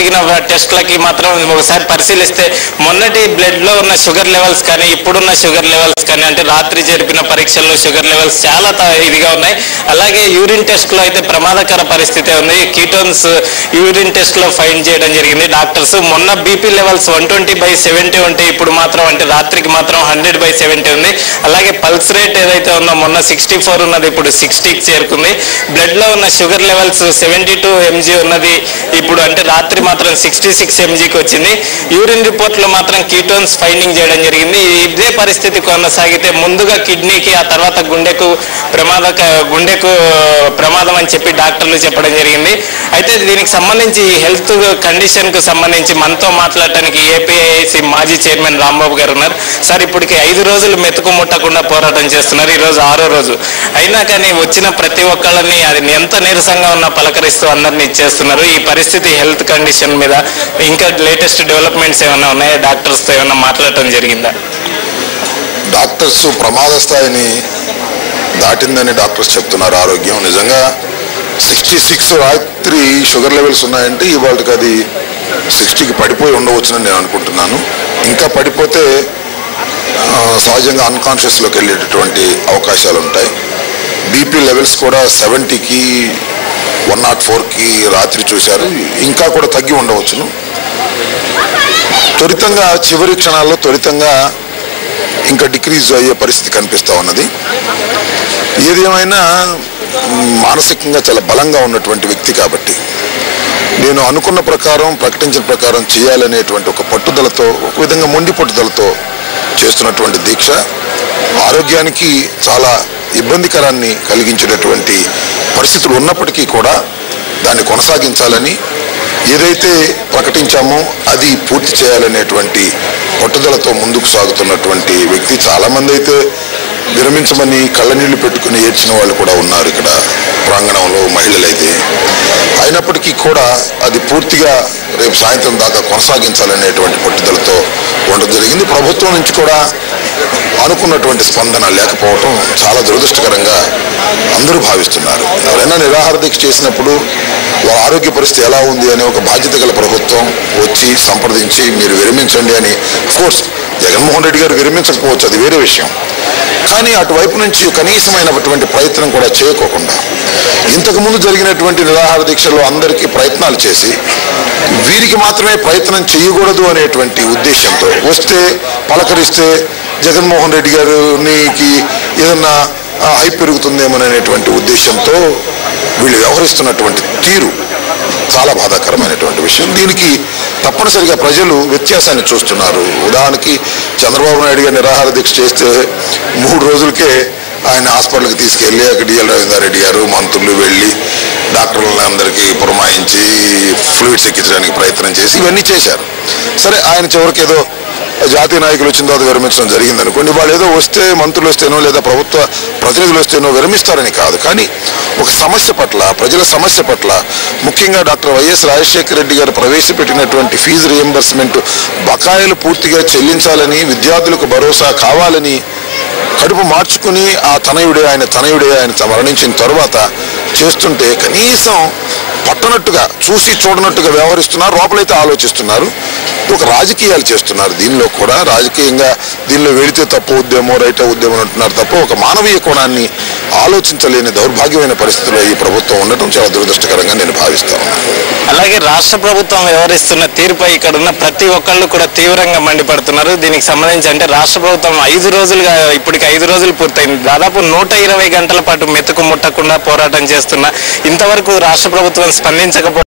జరిగిన టెస్టులకి మాత్రం ఒకసారి పరిశీలిస్తే మొన్నటి బ్లడ్లో ఉన్న షుగర్ లెవెల్స్ కానీ ఇప్పుడున్న షుగర్ లెవెల్స్ కానీ అంటే రాత్రి జరిపిన పరీక్షల్లో షుగర్ లెవెల్స్ చాలా ఇదిగా ఉన్నాయి. అలాగే యూరిన్ టెస్ట్లో అయితే ప్రమాదకర పరిస్థితి ఉంది. కీటోన్స్ యూరిన్ టెస్ట్లో ఫైండ్ చేయడం జరిగింది డాక్టర్స్. మొన్న బీపీ లెవెల్స్ 120/70 ఉంటే ఇప్పుడు మాత్రం అంటే రాత్రికి మాత్రం 100/70 ఉంది. అలాగే పల్స్ రేట్ ఏదైతే ఉందో మొన్న 64 ఉన్నది ఇప్పుడు 60కి చేరుకుంది. బ్లడ్లో ఉన్న షుగర్ లెవెల్స్ 72 mg ఉన్నది ఇప్పుడు అంటే రాత్రి మాత్రం 66 mgకి వచ్చింది. యూరిన్ రిపోర్ట్లో మాత్రం కీటోన్స్ ఫైండింగ్ చేయడం జరిగింది. ఇదే పరిస్థితి కొనసాగితే ముందుగా కిడ్నీకి ఆ తర్వాత గుండెకు ప్రమాదం అని చెప్పి డాక్టర్లు చెప్పడం జరిగింది. అయితే దీనికి సంబంధించి హెల్త్ కండిషన్కు సంబంధించి మనతో మాట్లాడటానికి ఏపీఐసి మాజీ చైర్మన్ రాంబాబు గారు ఉన్నారు. సార్, ఇప్పటికి 5 రోజులు మెతుకు ముట్టకుండా పోరాటం చేస్తున్నారు. ఈరోజు 6వ రోజు అయినా కానీ వచ్చిన ప్రతి ఒక్కళ్ళని అది ఎంత నీరసంగా ఉన్నా పలకరిస్తూ అందరినీ ఇచ్చేస్తున్నారు. ఈ పరిస్థితి హెల్త్ కండిషన్ మీద ఇంకా లేటెస్ట్ డెవలప్మెంట్స్ ఏమైనా ఉన్నాయా? డాక్టర్స్తో ఏమైనా మాట్లాడటం జరిగిందా? డాక్టర్స్ ప్రమాద స్థాయిని దాటిందని డాక్టర్స్ చెప్తున్నారు. ఆరోగ్యం నిజంగా 66 రాత్రి షుగర్ లెవెల్స్ ఉన్నాయంటే ఇవాళకి అది 60కి పడిపోయి ఉండవచ్చునని నేను అనుకుంటున్నాను. ఇంకా పడిపోతే సహజంగా అన్కాన్షియస్లోకి వెళ్ళేటటువంటి అవకాశాలు ఉంటాయి. బీపీ లెవెల్స్ కూడా 70కి 104కి రాత్రి చూశారు. ఇంకా కూడా తగ్గి ఉండవచ్చును. త్వరితంగా చివరి క్షణాల్లో ఇంకా డిక్రీజ్ అయ్యే పరిస్థితి కనిపిస్తూ ఉన్నది. ఏది ఏమైనా మానసికంగా చాలా బలంగా ఉన్నటువంటి వ్యక్తి కాబట్టి నేను అనుకున్న ప్రకారం ప్రకటించిన ప్రకారం చేయాలనేటువంటి ఒక పట్టుదలతో, ఒక విధంగా మొండి పట్టుదలతో చేస్తున్నటువంటి దీక్ష ఆరోగ్యానికి చాలా ఇబ్బందికరాన్ని కలిగించేటటువంటి పరిస్థితులు ఉన్నప్పటికీ కూడా దాన్ని కొనసాగించాలని, ఏదైతే ప్రకటించామో అది పూర్తి చేయాలనేటువంటి పట్టుదలతో ముందుకు సాగుతున్నటువంటి వ్యక్తి. చాలామంది అయితే విరమించమని కళ్ళనీళ్లు పెట్టుకుని ఏడ్చిన వాళ్ళు కూడా ఉన్నారు ఇక్కడ ప్రాంగణంలో, మహిళలైతే. అయినప్పటికీ కూడా అది పూర్తిగా రేపు సాయంత్రం దాకా కొనసాగించాలనేటువంటి పట్టుదలతో ఉండడం జరిగింది. ప్రభుత్వం నుంచి కూడా అనుకున్నటువంటి స్పందన లేకపోవటం చాలా దురదృష్టకరంగా అందరూ భావిస్తున్నారు. ఎవరైనా నిరాహార దీక్ష చేసినప్పుడు వారి ఆరోగ్య పరిస్థితి ఎలా ఉంది అని ఒక బాధ్యత గల ప్రభుత్వం వచ్చి సంప్రదించి మీరు విరమించండి అని. అఫ్కోర్స్ జగన్మోహన్ రెడ్డి గారు విరమించకపోవచ్చు, అది వేరే విషయం. కానీ అటువైపు నుంచి కనీసమైనటువంటి ప్రయత్నం కూడా చేయకోకుండా ఇంతకుముందు జరిగినటువంటి నిరాహార దీక్షలో అందరికీ ప్రయత్నాలు చేసి వీరికి మాత్రమే ప్రయత్నం చేయకూడదు అనేటువంటి ఉద్దేశంతో వస్తే పలకరిస్తే జగన్మోహన్ రెడ్డి గారికి ఏదన్నా హైప్ పెరుగుతుందేమోననేటువంటి ఉద్దేశంతో వీళ్ళు వ్యవహరిస్తున్నటువంటి తీరు చాలా బాధాకరమైనటువంటి విషయం. దీనికి తప్పనిసరిగా ప్రజలు వ్యత్యాసాన్ని చూస్తున్నారు. ఉదాహరణకి చంద్రబాబు నాయుడు గారు నిరాహార దీక్ష చేస్తే 3 రోజులకే ఆయన హాస్పిటల్కి తీసుకెళ్ళి అక్కడ డిఎల్ రవీంద్రారెడ్డి గారు మంత్రులు వెళ్ళి డాక్టర్లని అందరికీ పురమాయించి ఫ్లూయిడ్స్ ఎక్కించడానికి ప్రయత్నం చేసి ఇవన్నీ చేశారు. సరే, ఆయన చివరికి ఏదో జాతీయ నాయకులు వచ్చిన తర్వాత విరమించడం జరిగింది అనుకోండి. వాళ్ళు ఏదో వస్తే మంత్రులు వస్తేనో లేదా ప్రభుత్వ ప్రతినిధులు వస్తేనో విరమిస్తారని కాదు. కానీ ఒక సమస్య పట్ల, ప్రజల సమస్య పట్ల, ముఖ్యంగా డాక్టర్ వైఎస్ రాజశేఖర రెడ్డి గారు ప్రవేశపెట్టినటువంటి ఫీజు రియంబర్స్మెంట్ బకాయిలు పూర్తిగా చెల్లించాలని, విద్యార్థులకు భరోసా కావాలని కడుపు మార్చుకుని ఆయన తనయుడే మరణించిన తర్వాత చేస్తుంటే కనీసం పట్టనట్టుగా, చూసి చూడనట్టుగా వ్యవహరిస్తున్నారు. లోపలైతే ఆలోచిస్తున్నారు. ఒక రాజకీయాలు చేస్తున్నారు. దీనిలో కూడా రాజకీయంగా దీనిలో వెళితే తప్పు ఉద్యమం, రైట్ ఉద్యమం అంటున్నారు తప్ప ఒక మానవీయ కోణాన్ని ఆలోచించలేని దౌర్భాగ్యమైన పరిస్థితిలో ఈ ప్రభుత్వం ఉండటం చాలా దురదృష్టకరంగా నేను భావిస్తా ఉన్నాను. అలాగే రాష్ట్ర ప్రభుత్వం వ్యవహరిస్తున్న తీరుపై ఇక్కడ ఉన్న ప్రతి ఒక్కళ్ళు కూడా తీవ్రంగా మండిపడుతున్నారు. దీనికి సంబంధించి అంటే రాష్ట్ర ప్రభుత్వం 5 రోజులుగా, ఇప్పటికి 5 రోజులు పూర్తయింది. దాదాపు 120 గంటల పాటు మెతుకు ముట్టకుండా పోరాటం చేస్తున్నా ఇంతవరకు రాష్ట్ర ప్రభుత్వం స్పందించకపోవడం